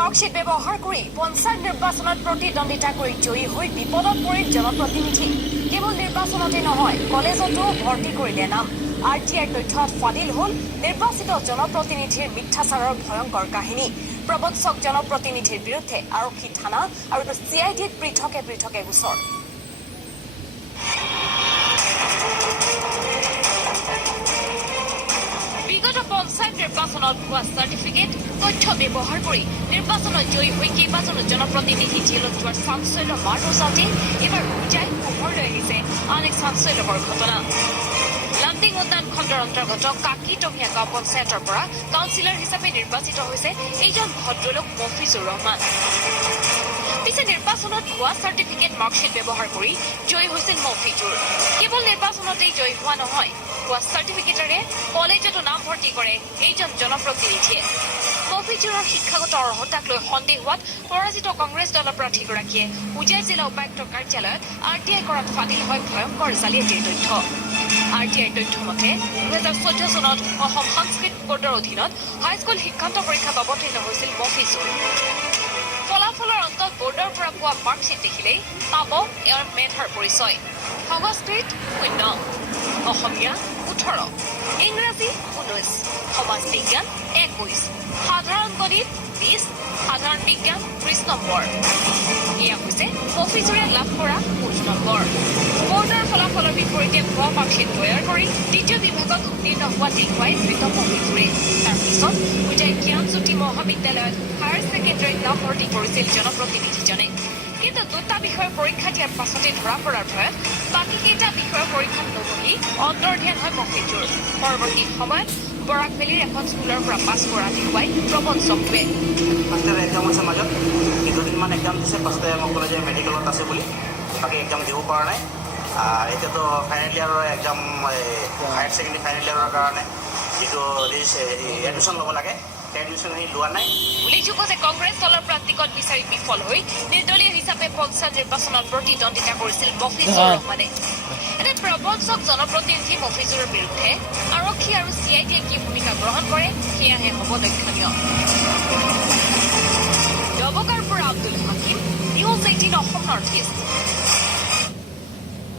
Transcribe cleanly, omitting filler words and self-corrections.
Marksheet ব্যৱহাৰ কৰি পঞ্চায়ত নিৰ্বাচনত প্ৰতিদ্বন্দ্বিতা কৰি জয়ী হৈ বিপদত পৰিল জনপ্ৰতিনিধি। কেৱল নিৰ্বাচনতে নহয়, কলেজতো ভৰ্তি কৰিলে নাম। RTIৰ তথ্যত ফাদিল হ'ল নিৰ্বাচিত জনপ্ৰতিনিধিৰ মিথ্যাচাৰৰ ভয়ংকৰ কাহিনী। প্ৰবঞ্চক জনপ্ৰতিনিধিৰ বিৰুদ্ধে আৰক্ষী থানা আৰু CIDত পৃথকে পৃথকে গোচৰ। বিগত পঞ্চায়ত নিৰ্বাচনত ভুৱা চাৰ্টিফিকেট তথ্য ব্যৱহাৰ কৰি নিৰ্বাচনত জয়ী হৈ কেইবাজনো জনপ্ৰতিনিধি জেলত যোৱাৰ চাঞ্চল্য মাৰ ৰজাতে এইবাৰ উজাই পোহৰলৈ আহিছে আন এক চাঞ্চল্যকৰ ঘটনা। লামডিং উদ্যান খণ্ডৰ অন্তৰ্গত কাকিটমীয়া গাঁও পঞ্চায়তৰ পৰা কাউন্সিলৰ হিচাপে নিৰ্বাচিত হৈছে এইজন ভদ্ৰলোক মফিজুৰ ৰহমান। পিছে নিৰ্বাচনত ভুৱা চাৰ্টিফিকেট মাৰ্কশ্বিট ব্যৱহাৰ কৰি জয়ী হৈছিল মফিজুৰ। কেৱল নিৰ্বাচনতেই জয়ী হোৱা নহয়, ভুৱা চাৰ্টিফিকেটেৰে কলেজতো নাম ভৰ্তি কৰে এইজন জনপ্ৰতিনিধিয়ে। মফিজুৰৰ শিক্ষাগত অৰ্হতাক লৈ সন্দেহ হোৱাত পৰাজিত কংগ্ৰেছ দলৰ প্ৰাৰ্থীগৰাকীয়ে উজাই জিলা উপায়ুক্ত কাৰ্যালয়ত RTI কৰাত ফাদিল হয় ভয়ংকৰ জালিয়াতিৰ তথ্য। RTIৰ তথ্য মতে 2014 চনত অসম সংস্কৃত বোৰ্ডৰ অধীনত হাইস্কুল শিক্ষান্ত পৰীক্ষাত অৱতীৰ্ণ হৈছিল মফিজুৰ। ফলাফলৰ অন্তত বোৰ্ডৰ পৰা পোৱা মাৰ্কশ্বিট দেখিলেই পাব ইয়াৰ মেধাৰ পৰিচয়। সংস্কৃত 0, অসমীয়া 18, ইংৰাজী 19, সমাজ বিজ্ঞান 21, সাধাৰণ গণিত 20, সাধাৰণ বিজ্ঞান 30 নম্বৰ। এয়া হৈছে মফিজুৰে লাভ কৰা 19 নম্বৰ। বোৰ্ডৰ ফলাফলৰ বিপৰীতে ভুৱা মাৰ্কশ্বিট তৈয়াৰ কৰি দ্বিতীয় বিভাগত উত্তীৰ্ণ হোৱা দেখুৱাই ধৃত মফিজুৰে। তাৰপিছত উজাই জ্ঞানজ্যোতি মহাবিদ্যালয়ত হায়াৰ ছেকেণ্ডেৰীত নাম ভৰ্তি কৰিছিল জনপ্ৰতিনিধিজনে। কিন্তু দুটা বিষয়ৰ পৰীক্ষা দিয়াৰ পাছতে ধৰা পৰাৰ ভয়ত বাকীকেইটা বিষয়ৰ পৰীক্ষাত নবহি অন্তৰ্ধান হয় মফিজুৰ। পৰৱৰ্তী সময়ত বৰাক ভেলীৰ এখন স্কুলৰ পৰা পাছ কৰা দেখুৱাই প্ৰবঞ্চকটোৱে। এক্সাম হৈছে মাজত দুদিনমান এক্সাম দিছে, পাছতে মোক ক'লে যে মেডিকেলত আছে বুলি, বাকী এক্সাম দিব পৰা নাই। এতিয়াতো ফাইনেল ইয়াৰৰ এক্সাম হায়াৰ ছেকেণ্ডেৰী ফাইনেল ইয়াৰৰ কাৰণে যিটো এডমিশ্যন ল'ব লাগে এডমিশ্যন লোৱা নাই। উল্লেখযোগ্য যে কংগ্ৰেছ দলৰ প্ৰান্তিকত বিচাৰি বিফল হৈ নিৰ্দলীয় হিচাপে পঞ্চায়ত নিৰ্বাচনত প্ৰতিদ্বন্দ্বিতা কৰিছিল মফিজুৰ ৰহমানে। এনে প্ৰবঞ্চক জনপ্ৰতিনিধি মফিজুৰৰ বিৰুদ্ধে আৰক্ষী আৰু CIDয়ে কি ভূমিকা গ্ৰহণ কৰে সেয়াহে হ'ব লক্ষণীয়। নৱকাৰ পৰা Abdul Hakim, news 18 Assam north east.